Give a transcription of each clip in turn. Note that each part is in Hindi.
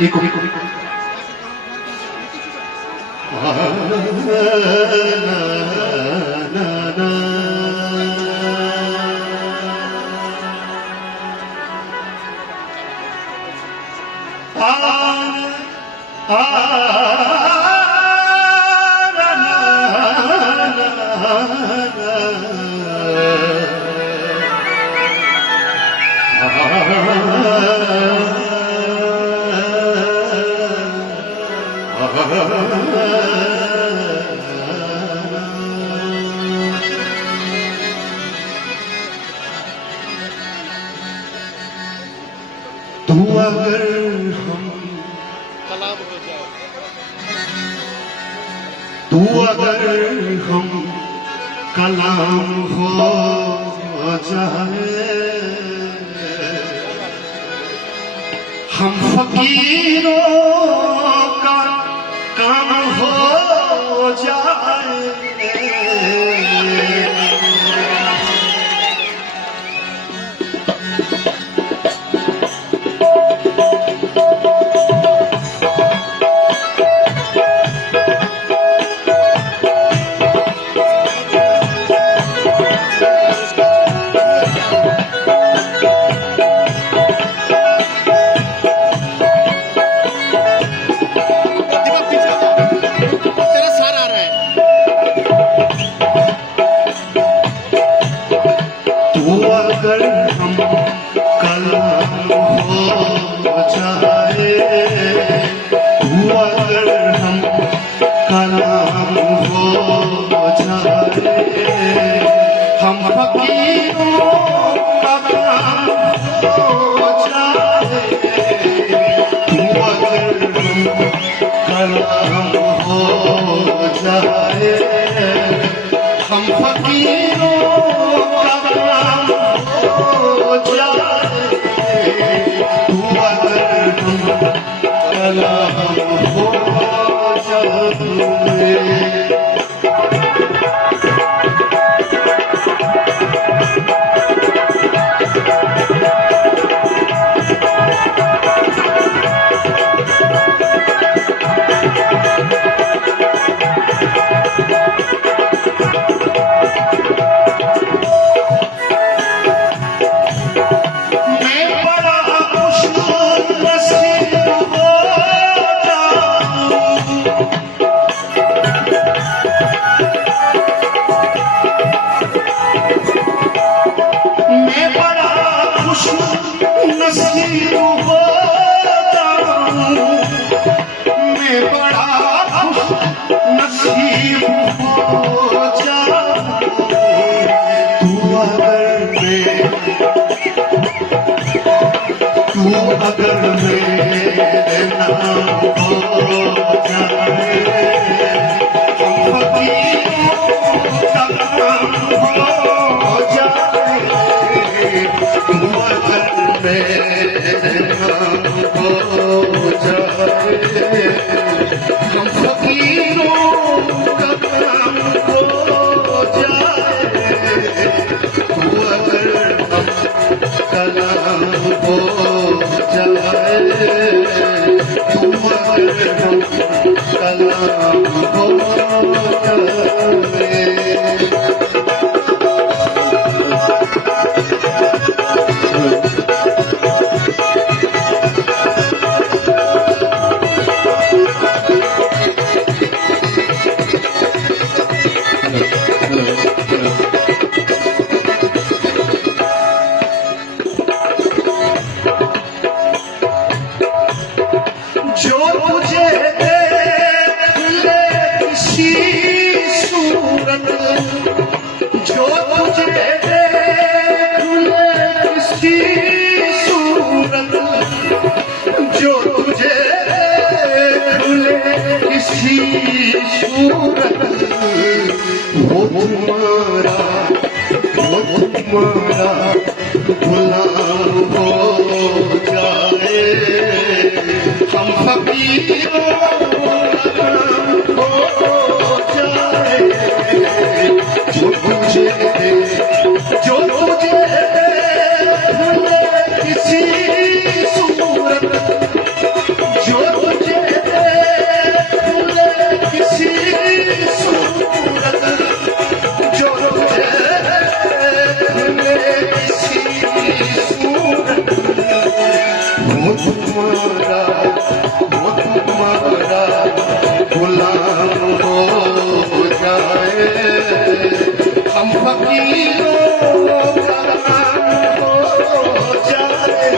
Iko तू अगर हम कलाम हो जाए, तू अगर हम कलाम हो जाए, हम फकीरों का काम हो जाए। दिमाग पीछे जा, तेरा सार आ रहा है। तू अगर हम कलाम हो जाए, तू अगर हम कलाम हो जाए, हम फकीरों का काम हो जाए। तू अगर हम कलाम हो जाए, हम फकीरों का काम हो जाए। तू अगर हम कलाम हो जाए। अगर मेरे नाम हो जाए, हम फकीरों का काम हो जाए। तू अगर मेरे नाम हो जाए, हम फकीरों का काम हो जाए। तू अगर हम कलाम हो जाए, तू अगर हम कलाम हो जाए। जो तुझे देख ले किसी सूरत, जो तुझे देख ले किसी सूरत, जो तुझे देख ले किसी सूरत, वो तुम्हारा गुलाम हो जाए। हम फकीरों का काम हो जाए। जो तुझे किसी सूरत, जो गुलाम हो जाए, हम फकीरों का काम हो जाए,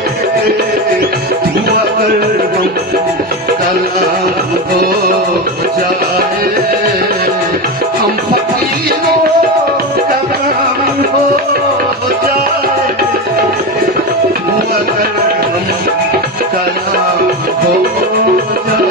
तू अगर हम कलाम हो जाए, हम फकीरों का काम हो जाए, तू अगर हम कलाम हो जाए।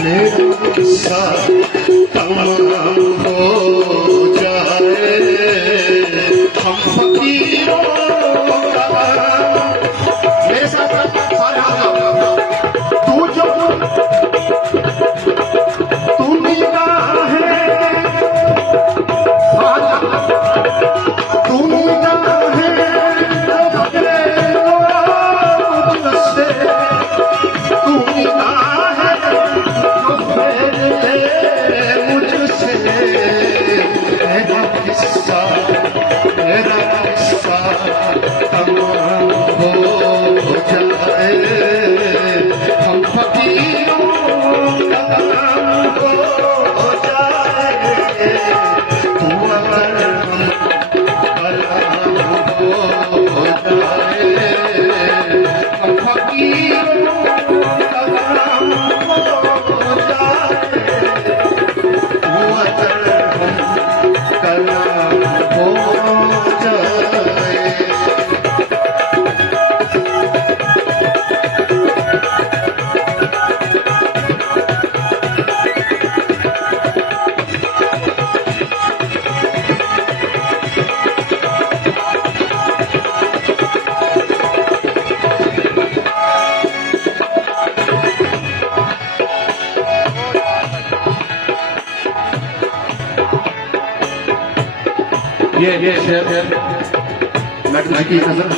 मेरा किस्सा तमाम हो जाए, हम फकीरों का। मेरे साथ सारे तू जो तू निगाह है, तू निगाह है मुझसे, तू निगाह मुझसे, मेरा किस्सा तमाम हो जाए, हम फकीरों का काम हो जाए, तू अगर हम कलाम हो जाए, हम फकीरों का काम हो जाए, तू अगर हम कलाम हो जाए। ये शेर मैडम की नजर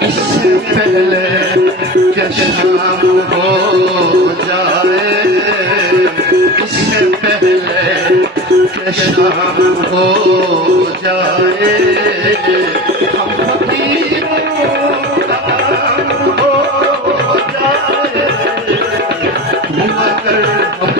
इससे पहले क्या शाम हो जाए, इससे पहले क्या शाम हो जाए, हम फकीरों का काम हो जाए, मगर हम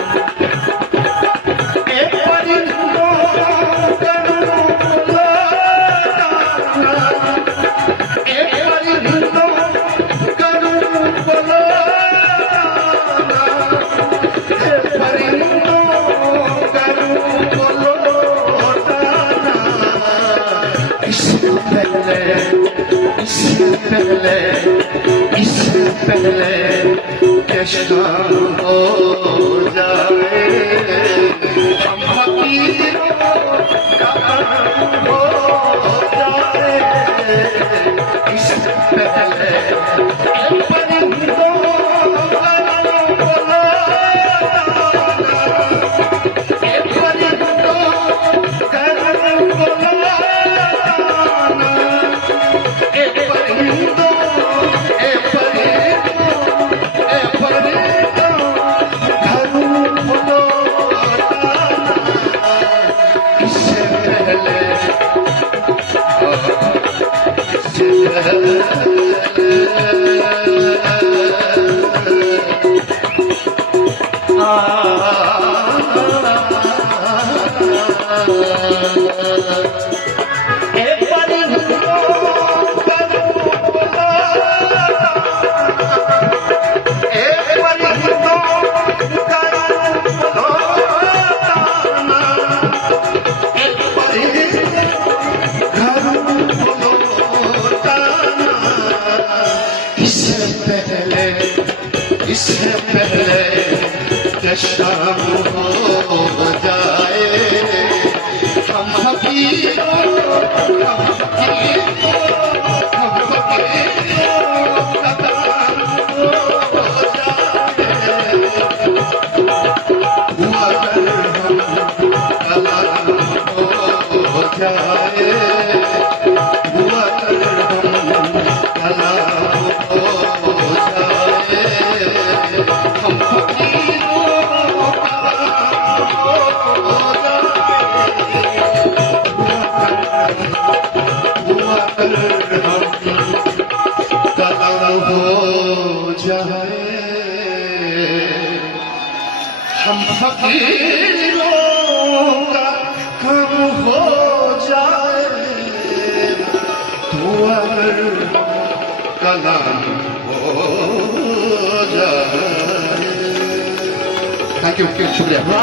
इससे पहले क्या शाम हो जाए, हम फकीरों का काम हो जाए, इससे पहले परिंदों का बोला, परिंदों का बोला, इससे पहले कि शाम हो जाए हम फकीरों का काम हो जाए अगर हम कलाम हो जाए अगर हम कलाम हो जाए हम फकीरों का हो जाए अगर हम कलाम हो जाए हम फकीरों का कम हो जाए तो अगर कलाम हो जाए। थैंक यू, शुक्रिया।